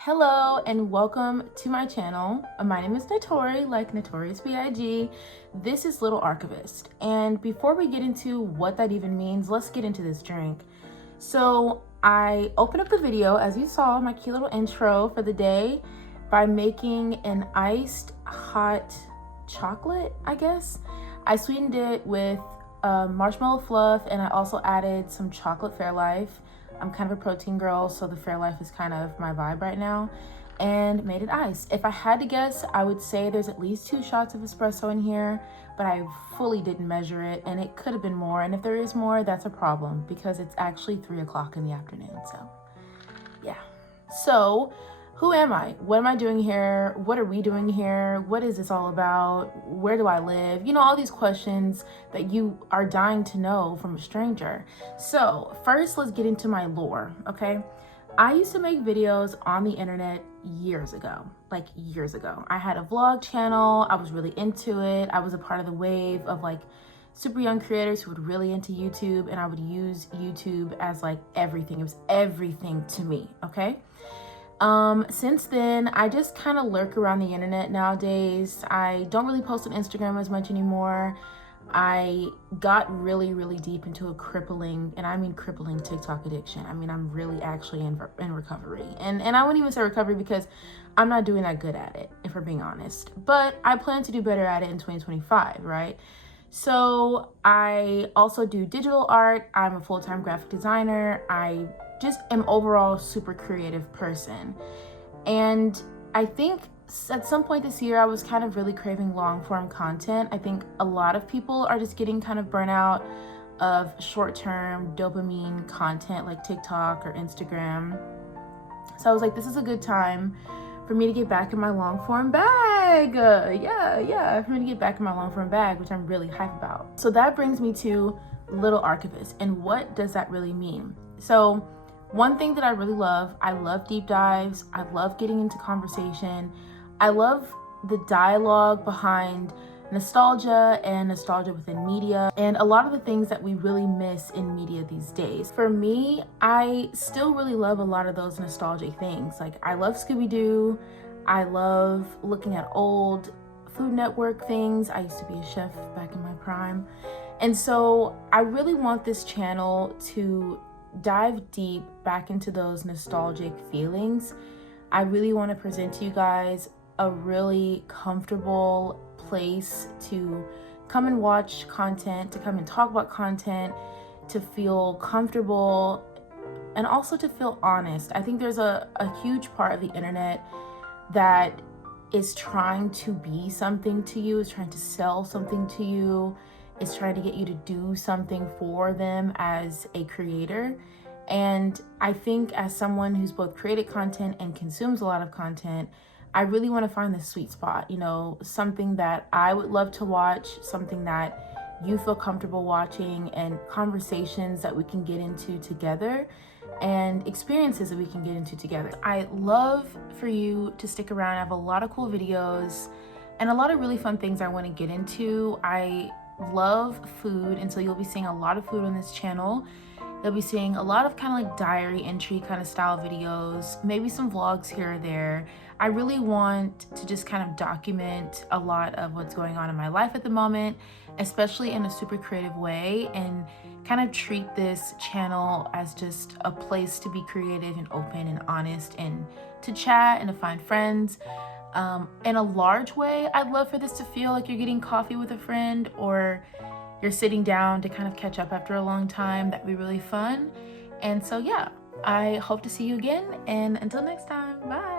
Hello and welcome to my channel. My name is Notori, like Notorious B.I.G. This is Little Archivist. And before we get into what that even means, let's get into this drink. So I opened up the video, as you saw, my cute little intro for the day, by making an iced hot chocolate, I guess. I sweetened it with marshmallow fluff, and I also added some chocolate Fairlife. I'm kind of a protein girl, so the Fairlife is kind of my vibe right now, and made it iced. If I had to guess, I would say there's at least 2 shots of espresso in here, but I fully didn't measure it, and it could have been more. And if there is more, that's a problem because it's actually 3 o'clock in the afternoon. So yeah. So who am I? What am I doing here? What are we doing here? What is this all about? Where do I live? You know, all these questions that you are dying to know from a stranger. So first, let's get into my lore, okay? I used to make videos on the internet years ago, like years ago. I had a vlog channel. I was really into it. I was a part of the wave of like super young creators who were really into YouTube, and I would use YouTube as like everything. It was everything to me, okay? Since then, I just kind of lurk around the internet nowadays. I don't really post on Instagram as much anymore. I got really deep into a crippling, and I mean crippling, TikTok addiction. I mean, I'm really actually in recovery. And I wouldn't even say recovery because I'm not doing that good at it, if we're being honest. But I plan to do better at it in 2025, right? So I also do digital art. I'm a full-time graphic designer. I just am overall a super creative person. And I think at some point this year, I was kind of really craving long form content. I think a lot of people are just getting kind of burnout of short-term dopamine content like TikTok or Instagram. So I was like, this is a good time for me to get back in my long form bag. For me to get back in my long form bag, which I'm really hyped about. So that brings me to Little Archivist. And what does that really mean? So one thing that I really love, I love deep dives. I love getting into conversation. I love the dialogue behind nostalgia and nostalgia within media, and a lot of the things that we really miss in media these days. For me, I still really love a lot of those nostalgic things. Like, I love Scooby-Doo. I love looking at old Food Network things. I used to be a chef back in my prime. And so I really want this channel to dive deep back into those nostalgic feelings. I really want to present to you guys a really comfortable place to come and watch content, to come and talk about content, to feel comfortable, and also to feel honest. I think there's a huge part of the internet that is trying to be something to you, is trying to sell something to you, is trying to get you to do something for them as a creator. And I think as someone who's both created content and consumes a lot of content, I really want to find the sweet spot, you know, something that I would love to watch, something that you feel comfortable watching, and conversations that we can get into together, and experiences that we can get into together. I love for you to stick around. I have a lot of cool videos and a lot of really fun things I want to get into. I love food, and so you'll be seeing a lot of food on this channel. You'll be seeing a lot of kind of like diary entry kind of style videos, maybe some vlogs here or there. I really want to just kind of document a lot of what's going on in my life at the moment, especially in a super creative way, and kind of treat this channel as just a place to be creative and open and honest, and to chat and to find friends. In a large way, I'd love for this to feel like you're getting coffee with a friend, or you're sitting down to kind of catch up after a long time. That'd be really fun. And so yeah, I hope to see you again, and until next time, bye.